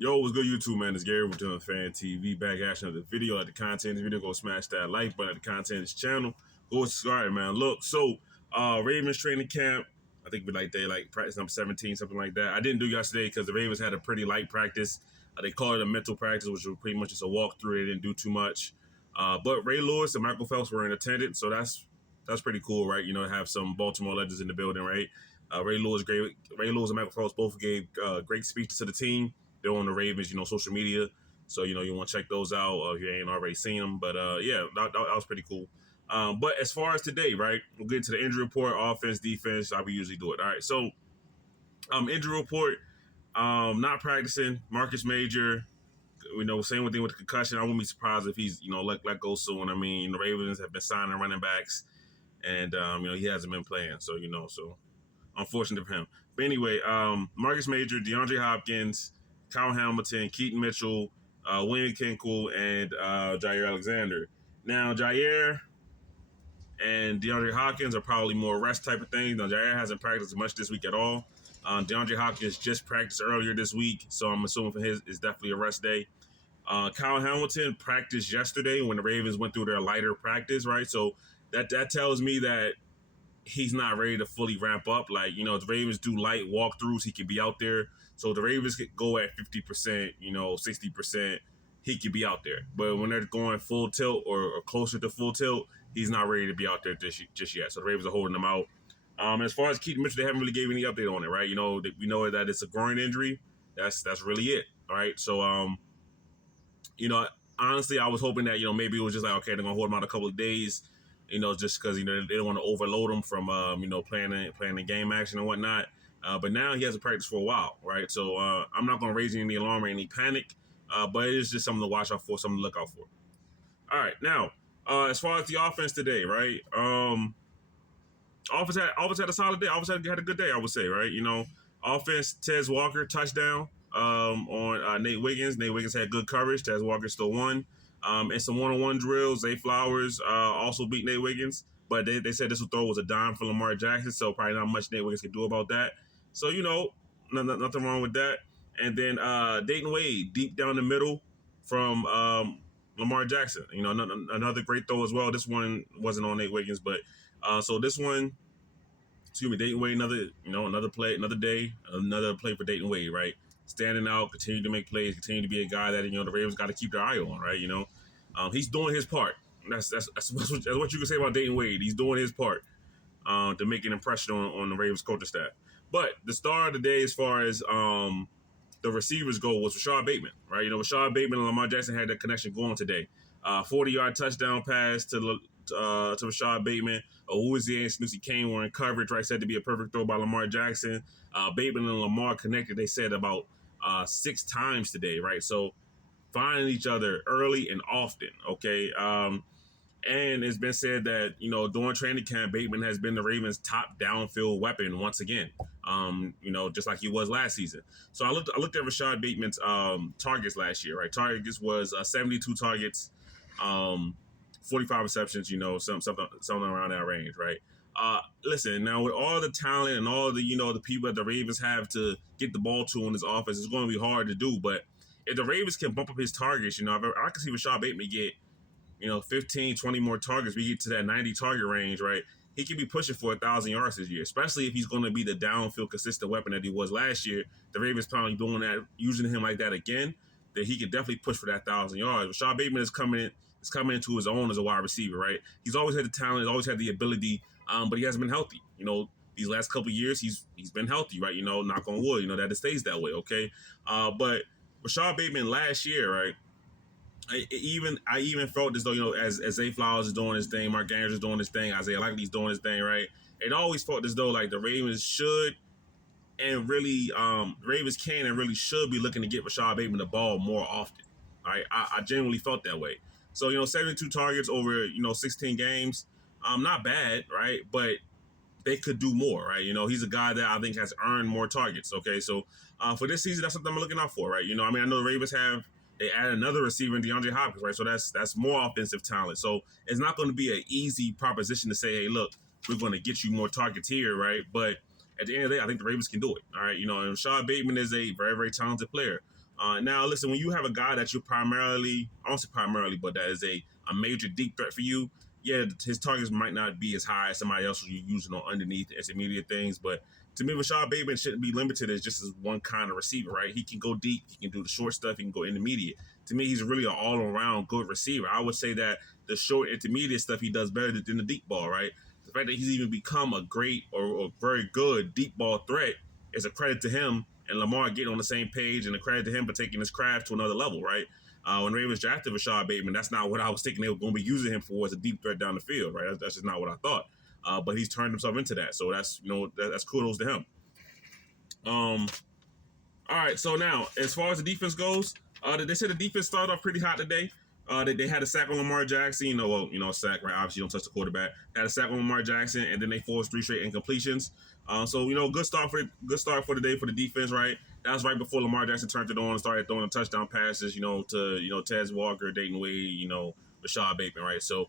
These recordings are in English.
Yo, what's good, YouTube, man? It's Gary with Fan TV. Back action of the video. Like the content of the video, go smash that like button. Like the content of this channel, go subscribe, man. Look, so Ravens training camp. I think we like practice number 17, something like that. I didn't do yesterday because the Ravens had a pretty light practice. They call it a mental practice, which was pretty much just a walkthrough. They didn't do too much. But Ray Lewis and Michael Phelps were in attendance, so that's pretty cool, right? You know, to have some Baltimore legends in the building, right? Ray Lewis and Michael Phelps both gave great speeches to the team. They're on the Ravens, social media. So, you want to check those out if you ain't already seen them. But, yeah, that was pretty cool. But as far as today, right, we'll get to the injury report, offense, defense, how we usually do it. All right, so injury report, not practicing, Marcus Major, same thing with the concussion. I wouldn't be surprised if he's, let go soon. I mean, the Ravens have been signing running backs, and, he hasn't been playing. So, so unfortunate for him. But anyway, Marcus Major, DeAndre Hopkins, Kyle Hamilton, Keaton Mitchell, William Kinkle, and Jair Alexander. Now, Jair and DeAndre Hopkins are probably more rest type of things. Now, Jair hasn't practiced much this week at all. DeAndre Hopkins just practiced earlier this week, so I'm assuming for his it's definitely a rest day. Kyle Hamilton practiced yesterday when the Ravens went through their lighter practice, right? So that tells me that he's not ready to fully ramp up. Like, the Ravens do light walkthroughs, he could be out there. So the Ravens could go at 50%, 60%, he could be out there. But when they're going full tilt or closer to full tilt, he's not ready to be out there just yet. So the Ravens are holding him out. As far as Keaton Mitchell, they haven't really gave any update on it, right? We know that it's a groin injury. That's really it, all right? So, honestly, I was hoping that, maybe it was just like, okay, they're going to hold him out a couple of days, just because, they don't want to overload him from, playing the game action and whatnot. But now he hasn't practiced for a while, right? So I'm not going to raise any alarm or any panic, but it is just something to watch out for, something to look out for. All right, now, as far as the offense today, right? Offense had a solid day. Offense had a good day, I would say, right? Offense, Tez Walker, touchdown on Nate Wiggins. Nate Wiggins had good coverage. Tez Walker still won. And some one-on-one drills. Zay Flowers also beat Nate Wiggins. But they said this throw was a dime for Lamar Jackson, so probably not much Nate Wiggins can do about that. So, nothing wrong with that. And then Dayton Wade, deep down the middle from Lamar Jackson. Another great throw as well. This one wasn't on Nate Wiggins, but so this one, Dayton Wade, another play, another day, another play for Dayton Wade, right? Standing out, continue to make plays, continue to be a guy that, the Ravens got to keep their eye on, right? He's doing his part. That's what you can say about Dayton Wade. He's doing his part to make an impression on the Ravens coaching staff. But the star of the day, as far as the receivers go, was Rashod Bateman, right? Rashod Bateman and Lamar Jackson had that connection going today. 40-yard touchdown pass to Rashod Bateman. Uzi and Snoozy Kane were in coverage, right? Said to be a perfect throw by Lamar Jackson. Bateman and Lamar connected, they said, about 6 times today, right? So finding each other early and often, okay? And it's been said that, during training camp, Bateman has been the Ravens' top downfield weapon once again, just like he was last season. So I looked at Rashod Bateman's targets last year, right? Targets was 72 targets, 45 receptions, something around that range, right? Listen, now with all the talent and all the, the people that the Ravens have to get the ball to in this offense, it's going to be hard to do. But if the Ravens can bump up his targets, I can see Rashod Bateman get, 15, 20 more targets. We get to that 90 target range, right? He could be pushing for 1,000 yards this year, especially if he's going to be the downfield consistent weapon that he was last year. The Ravens probably doing that, using him like that again, that he could definitely push for that 1,000 yards. Rashod Bateman is coming into his own as a wide receiver, right? He's always had the talent, he's always had the ability, but he hasn't been healthy. These last couple of years, he's been healthy, right? Knock on wood, that it stays that way, okay? But Rashod Bateman last year, right? I even felt as though, as Zay Flowers is doing his thing, Mark Andrews is doing his thing, Isaiah Likely's doing his thing, right? It always felt as though like the Ravens should and really, Ravens can and really should be looking to get Rashod Bateman the ball more often. All right, I genuinely felt that way. So 72 targets over 16 games, not bad, right? But they could do more, right? He's a guy that I think has earned more targets. Okay, so for this season, that's something I'm looking out for, right? I know the Ravens they add another receiver in DeAndre Hopkins, right? So that's more offensive talent. So it's not going to be an easy proposition to say, hey, look, we're going to get you more targets here, right? But at the end of the day, I think the Ravens can do it, all right? And Rashod Bateman is a very, very talented player. Now, listen, when you have a guy that you're primarily, I don't say primarily, but that is a major deep threat for you, yeah, his targets might not be as high as somebody else who you're using on underneath intermediate things. But to me, Rashod Bateman shouldn't be limited as just as one kind of receiver, right? He can go deep, he can do the short stuff, he can go intermediate. To me, he's really an all around good receiver. I would say that the short intermediate stuff he does better than the deep ball, right? The fact that he's even become a great or very good deep ball threat is a credit to him and Lamar getting on the same page, and a credit to him for taking his craft to another level, right? When Ravens drafted Rashod Bateman, that's not what I was thinking they were going to be using him for as a deep threat down the field, right? That's just not what I thought. But he's turned himself into that, so that's that's kudos to him. All right, so now as far as the defense goes, they said the defense started off pretty hot today. They had a sack on Lamar Jackson, sack, right? Obviously, you don't touch the quarterback. Had a sack on Lamar Jackson, and then they forced 3 straight incompletions. So good start for the day for the defense, right? That was right before Lamar Jackson turned it on and started throwing touchdown passes, to Tez Walker, Dayton Wade, Rashod Bateman, right? So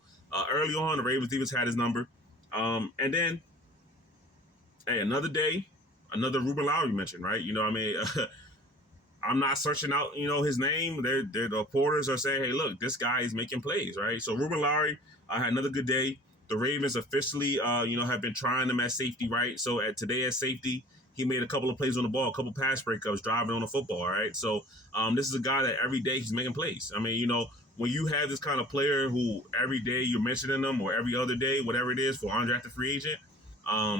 early on, the Ravens defense had his number, and then hey, another day, another Ruben Lowry mentioned, right? I'm not searching out, his name. The reporters are saying, hey, look, this guy is making plays, right? So Ruben Lowry had another good day. The Ravens officially, have been trying him at safety, right? So today at safety, he made a couple of plays on the ball, a couple pass breakups, driving on the football, right? So this is a guy that every day he's making plays. When you have this kind of player who every day you're mentioning them or every other day, whatever it is for undrafted free agent,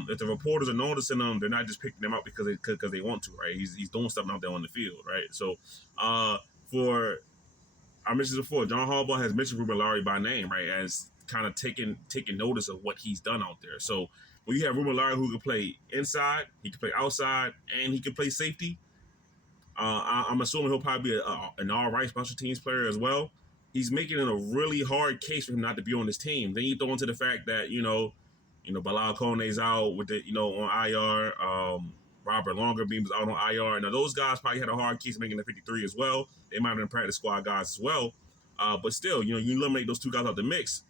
if the reporters are noticing them, they're not just picking them out because they want to, right? He's doing something out there on the field, right? So for I mentioned before, John Harbaugh has mentioned Ruben Lowry by name, right, as kind of taking notice of what he's done out there. So when you have Ruben Lowry who can play inside, he can play outside, and he can play safety, I'm assuming he'll probably be an all right special teams player as well. He's making it a really hard case for him not to be on this team. Then you throw into the fact that Bilal Kone's out with the on IR. Robert Longerbeam's out on IR. Now those guys probably had a hard case making the 53 as well. They might have been practice squad guys as well. But still, you eliminate those two guys out the mix.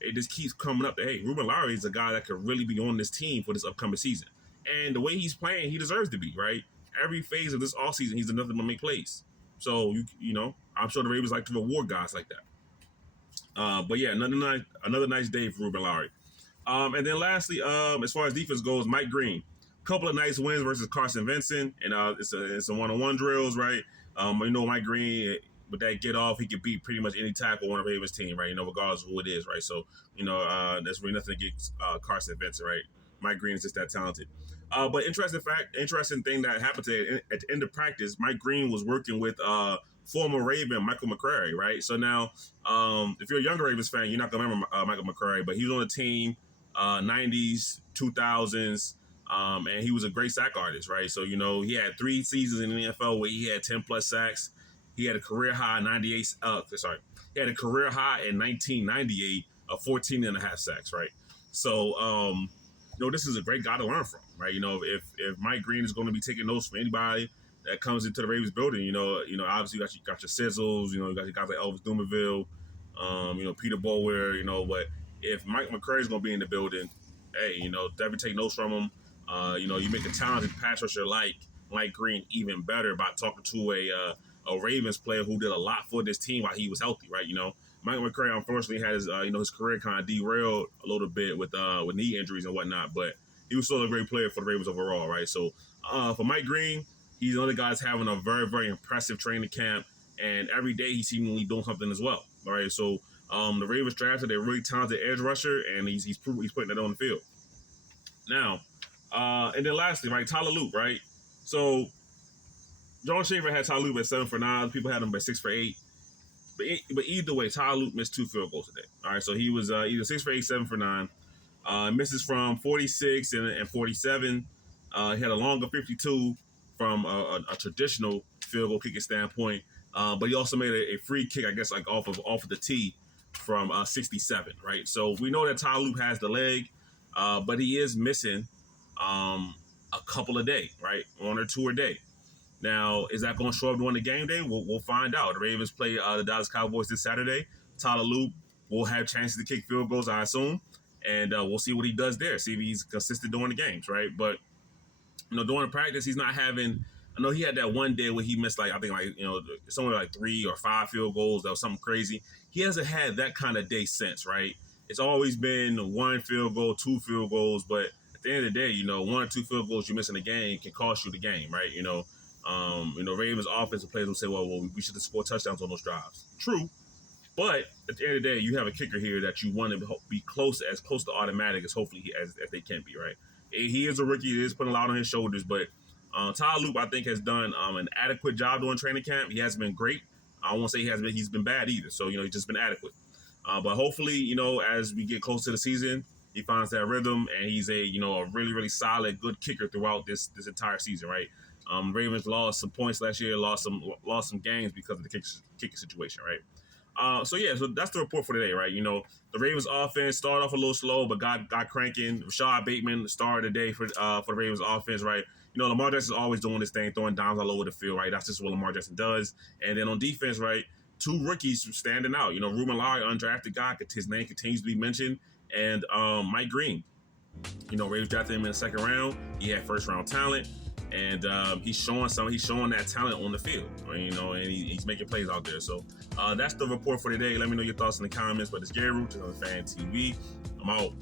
It just keeps coming up that, hey, Ruben Lowry is a guy that could really be on this team for this upcoming season. And the way he's playing, he deserves to be, right? Every phase of this offseason, he's done nothing but make plays. So, I'm sure the Ravens like to reward guys like that. But yeah, another nice day for Ruben Lowry. And then lastly, as far as defense goes, Mike Green. Couple of nice wins versus Carson Vincent, and it's a one-on-one drills, right? Mike Green, with that get off, he could beat pretty much any tackle on the Ravens team, right? Regardless of who it is, right? So, that's really nothing against Carson Vincent, right? Mike Green is just that talented. But interesting thing that happened at the end of practice, Mike Green was working with former Raven Michael McCrary, right? So now, if you're a younger Ravens fan, you're not gonna remember Michael McCrary, but he was on the team 90s, 2000s. And he was a great sack artist, right? So, he had 3 seasons in the NFL where he had 10 plus sacks. He had a career high in 98. He had a career high in 1998 of 14 and a half sacks, right? So, this is a great guy to learn from, right? If Mike Green is going to be taking notes from anybody that comes into the Ravens building, obviously you got your Sizzles, you got your guys like Elvis Dumerville, Peter Bower, but if Mike McCrary is going to be in the building, hey, definitely take notes from him. You make a talented pass rusher like Green even better by talking to a Ravens player who did a lot for this team while he was healthy, right? Mike McCrary unfortunately had his career kind of derailed a little bit with knee injuries and whatnot, but he was still a great player for the Ravens overall, right? So for Mike Green, he's another guy that's having a very, very impressive training camp, and every day he's seemingly doing something as well, all right? So the Ravens drafted a really talented edge rusher, and he's putting it on the field. Now, and then lastly, right, Tyler Loop, right? So John Schaefer had Tyler Loop at 7 for 9. People had him at 6 for 8. But either way, Tyler Loop missed 2 field goals today. All right, so he was either 6 for 8, 7 for 9. Misses from 46 and 47. He had a longer 52 from a traditional field goal kicking standpoint. But he also made a free kick, I guess, like off of the tee from 67, right? So we know that Tyler Loop has the leg, but he is missing a couple a day, right? 1 or 2 a day. Now, is that going to show up during the game day? We'll find out. The Ravens play the Dallas Cowboys this Saturday. Tyler Loop will have chances to kick field goals, I assume, and we'll see what he does there. See if he's consistent during the games, right? But during the practice, he's not having I know he had that one day where he missed like I think like somewhere like 3 or 5 field goals. That was something crazy. He hasn't had that kind of day since, right? It's always been 1 field goal, 2 field goals, but at the end of the day, 1 or 2 field goals you miss in a game can cost you the game, right? Ravens offensive players will say, well, we should have scored touchdowns on those drives. True, but at the end of the day, you have a kicker here that you want to be as close to automatic as hopefully as they can be, right? He is a rookie. He is putting a lot on his shoulders, but Ty Loop, I think, has done an adequate job during training camp. He hasn't been great. I won't say he's been bad either. So, he's just been adequate. But hopefully, as we get close to the season, he finds that rhythm and he's a really, really solid, good kicker throughout this entire season, right? Ravens lost some points last year, lost some games because of the kicker situation, right? So that's the report for today, right? The Ravens offense started off a little slow, but got cranking. Rashod Bateman, the star of the day for the Ravens offense, right? Lamar Jackson is always doing this thing, throwing dimes all over the field, right? That's just what Lamar Jackson does. And then on defense, right, 2 rookies standing out. Ruben Lowry, undrafted guy, his name continues to be mentioned, and Mike Green. Ravens drafted him in the 2nd round. He had 1st-round talent. And he's showing that talent on the field, and he's making plays out there. So that's the report for today. Let me know your thoughts in the comments. But it's Gary Root on Fan TV. I'm out.